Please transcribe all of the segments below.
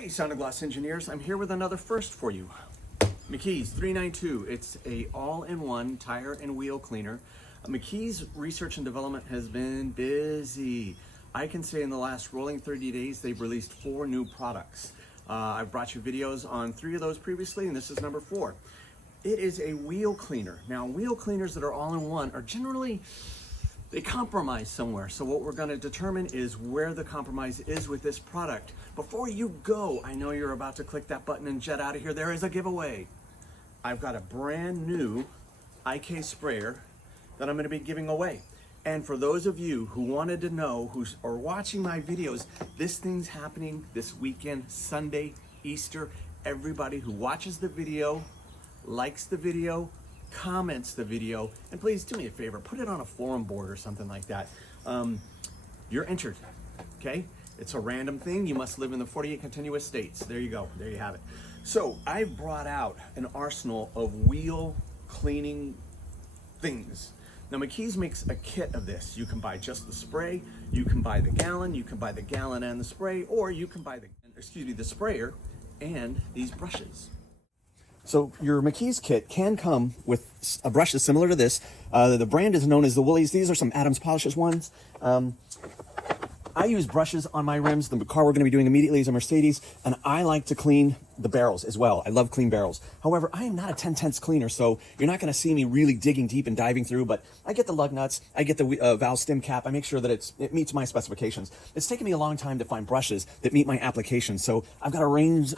Hey, Sound Glass engineers, I'm here with another first for you. McKee's 392. It's a all-in-one tire and wheel cleaner. McKee's research and development has been busy. I can say in the last rolling 30 days, they've released 4 new products. I've brought you videos on 3 of those previously, and this is number 4. It is a wheel cleaner. Now, wheel cleaners that are all-in-one are generally, they compromise somewhere. So what we're gonna determine is where the compromise is with this product. Before you go, I know you're about to click that button and jet out of here. There is a giveaway. I've got a brand new IK sprayer that I'm gonna be giving away. And for those of you who wanted to know, who are watching my videos, this thing's happening this weekend, Sunday, Easter. Everybody who watches the video, likes the video, comments the video, and please do me a favor, put it on a forum board or something like that. You're entered, okay? It's a random thing. You must live in the 48 continuous states. There you go, there you have it. So I've brought out an arsenal of wheel cleaning things. Now McKee's makes a kit of this. You can buy just the spray, you can buy the gallon, you can buy the gallon and the spray, or you can buy the sprayer and these brushes. So your McKee's kit can come with a brush that's similar to this. The brand is known as the Woolies. These are some Adams Polishes ones. I use brushes on my rims. The car we're going to be doing immediately is a Mercedes, and I like to clean the barrels as well. I love clean barrels. However, I am not a 10/10 cleaner, so you're not going to see me really digging deep and diving through, but I get the lug nuts, I get the valve stem cap, I make sure that it meets my specifications. It's taken me a long time to find brushes that meet my applications, so I've got a range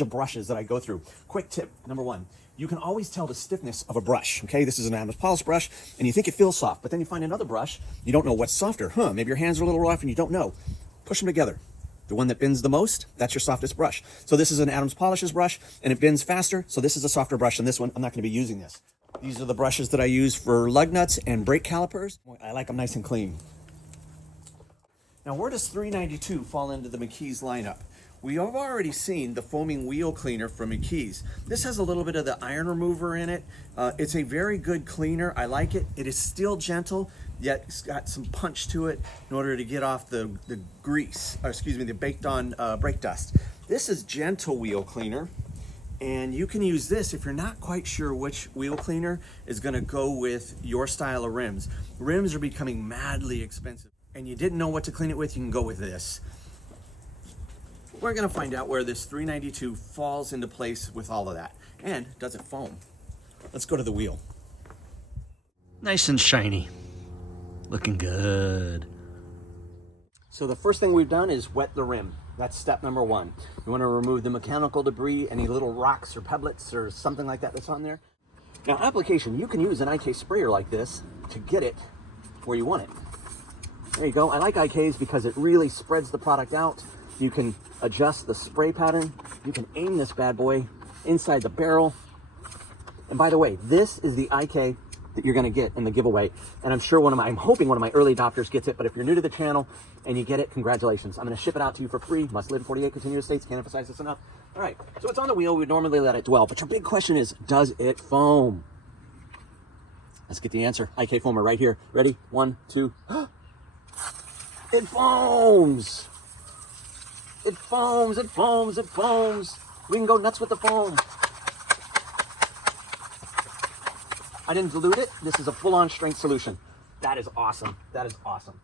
of brushes that I go through. Quick tip, number 1. You can always tell the stiffness of a brush, okay? This is an Adams Polish brush, and you think it feels soft, but then you find another brush, you don't know what's softer. Maybe your hands are a little rough and you don't know. Push them together. The one that bends the most, that's your softest brush. So this is an Adams Polishes brush, and it bends faster, so this is a softer brush than this one. I'm not gonna be using this. These are the brushes that I use for lug nuts and brake calipers. I like them nice and clean. Now, where does 392 fall into the McKee's lineup? We have already seen the foaming wheel cleaner from McKee's. This has a little bit of the iron remover in it. It's a very good cleaner. I like it. It is still gentle, yet it's got some punch to it in order to get off the grease, or excuse me, the baked on brake dust. This is gentle wheel cleaner, and you can use this if you're not quite sure which wheel cleaner is gonna go with your style of rims. Rims are becoming madly expensive, and you didn't know what to clean it with, you can go with this. We're gonna find out where this 392 falls into place with all of that. And does it foam? Let's go to the wheel. Nice and shiny. Looking good. So the first thing we've done is wet the rim. That's step number 1. You wanna remove the mechanical debris, any little rocks or pebblets or something like that that's on there. Now application, you can use an IK sprayer like this to get it where you want it. There you go. I like IKs because it really spreads the product out. You can adjust the spray pattern. You can aim this bad boy inside the barrel. And by the way, this is the IK that you're gonna get in the giveaway. And I'm sure I'm hoping one of my early adopters gets it, but if you're new to the channel and you get it, congratulations. I'm gonna ship it out to you for free. Must live in 48 continuous states, can't emphasize this enough. All right, so it's on the wheel. We normally let it dwell, but your big question is, does it foam? Let's get the answer. IK foamer right here. Ready? 1, 2. It foams. It foams, it foams, it foams. We can go nuts with the foam. I didn't dilute it. This is a full-on strength solution. That is awesome. That is awesome.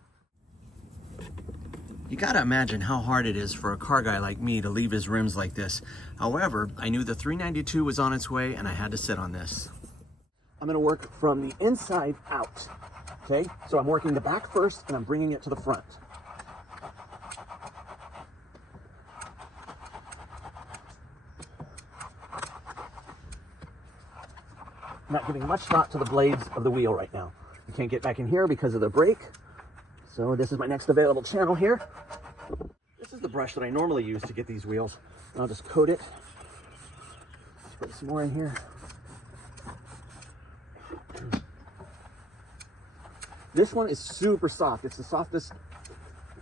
You gotta imagine how hard it is for a car guy like me to leave his rims like this. However, I knew the 392 was on its way and I had to sit on this. I'm gonna work from the inside out, okay? So I'm working the back first and I'm bringing it to the front. Not giving much thought to the blades of the wheel right now. You can't get back in here because of the brake. So this is my next available channel here. This is the brush that I normally use to get these wheels. And I'll just coat it. Let's put some more in here. This one is super soft. It's the softest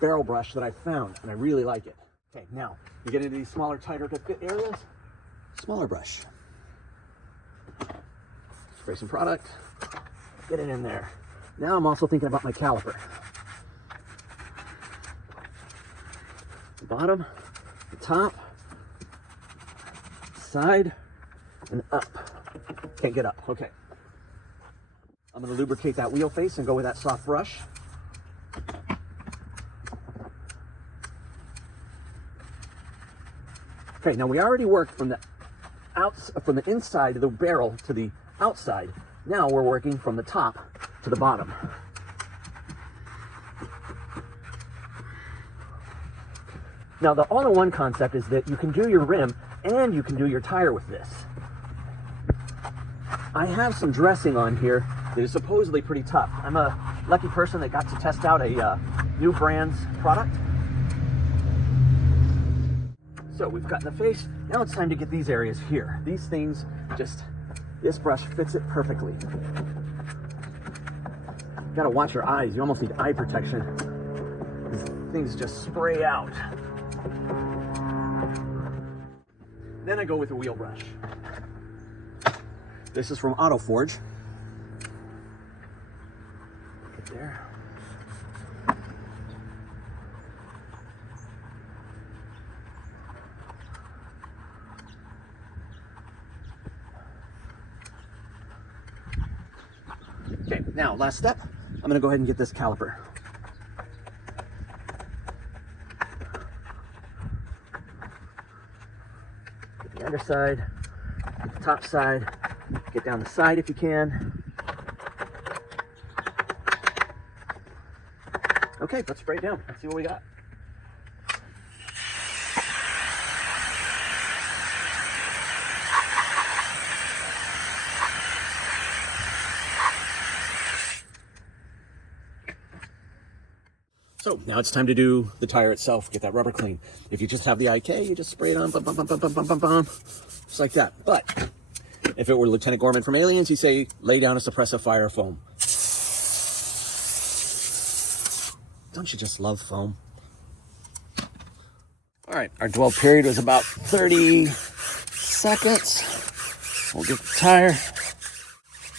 barrel brush that I've found, and I really like it. Okay, now you get into these smaller, tighter to fit areas. Smaller brush. Spray some product, get it in there. Now I'm also thinking about my caliper. The bottom, the top, side and up. Can't get up. Okay. I'm going to lubricate that wheel face and go with that soft brush. Okay, now we already worked from the inside of the barrel to the outside. Now we're working from the top to the bottom. Now the all-in-one concept is that you can do your rim and you can do your tire with this. I have some dressing on here that is supposedly pretty tough. I'm a lucky person that got to test out a new brand's product. So we've gotten the face. Now it's time to get these areas here. These things this brush fits it perfectly. You gotta watch your eyes. You almost need eye protection. These things just spray out. Then I go with a wheel brush. This is from AutoForge. Get there. Okay, now last step, I'm going to go ahead and get this caliper. Get the underside, get the top side, get down the side if you can. Okay, let's spray it down. Let's see what we got. So now it's time to do the tire itself, get that rubber clean. If you just have the IK, you just spray it on, bum, bum, bum, bum, bum, bum, bum, bum, just like that. But if it were Lieutenant Gorman from Aliens, he'd say, lay down a suppressive fire foam. Don't you just love foam? All right, our dwell period was about 30 seconds. We'll get the tire.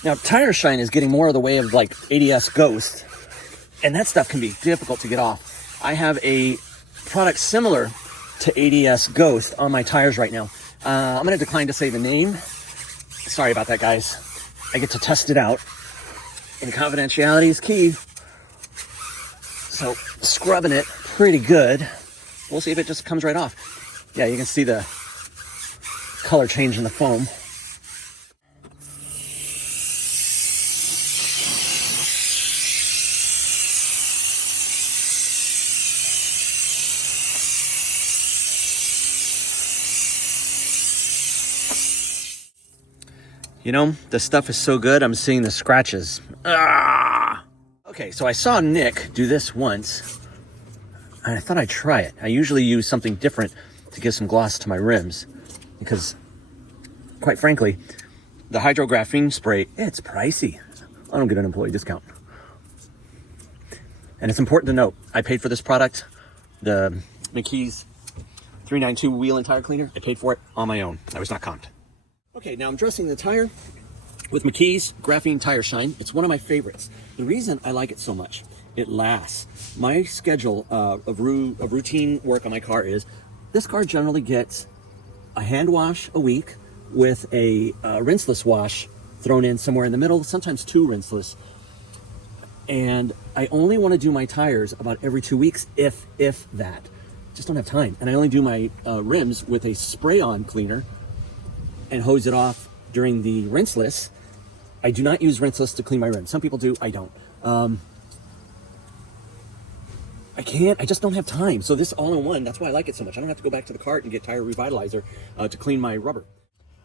Now, tire shine is getting more of the way of like ADS Ghost. And that stuff can be difficult to get off. I have a product similar to ADS Ghost on my tires right now. I'm going to decline to say the name. Sorry about that, guys. I get to test it out. And confidentiality is key. So scrubbing it pretty good. We'll see if it just comes right off. Yeah, you can see the color change in the foam. You know, the stuff is so good, I'm seeing the scratches. Ah! Okay, so I saw Nick do this once, and I thought I'd try it. I usually use something different to give some gloss to my rims, because, quite frankly, the hydrographene spray, it's pricey. I don't get an employee discount. And it's important to note, I paid for this product, the McKee's 392 wheel and tire cleaner. I paid for it on my own. I was not comped. Okay, now I'm dressing the tire with McKee's Graphene Tire Shine. It's one of my favorites. The reason I like it so much, it lasts. My schedule of routine work on my car is, this car generally gets a hand wash a week with a rinseless wash thrown in somewhere in the middle, sometimes 2 rinseless. And I only want to do my tires about every 2 weeks, if that. Just don't have time. And I only do my rims with a spray-on cleaner and hose it off during the rinseless. I do not use rinseless to clean my rims. Some people do, I don't. I just don't have time. So this all-in-one, that's why I like it so much. I don't have to go back to the cart and get tire revitalizer to clean my rubber.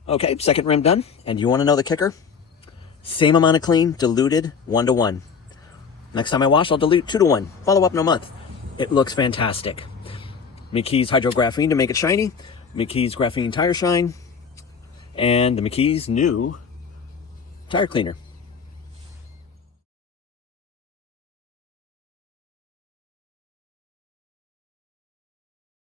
Okay, second rim done. And you want to know the kicker? Same amount of clean, diluted 1-to-1. Next time I wash, I'll dilute 2-to-1. Follow up in a month. It looks fantastic. McKee's Hydrographene to make it shiny. McKee's Graphene Tire Shine. And the McKee's new tire cleaner.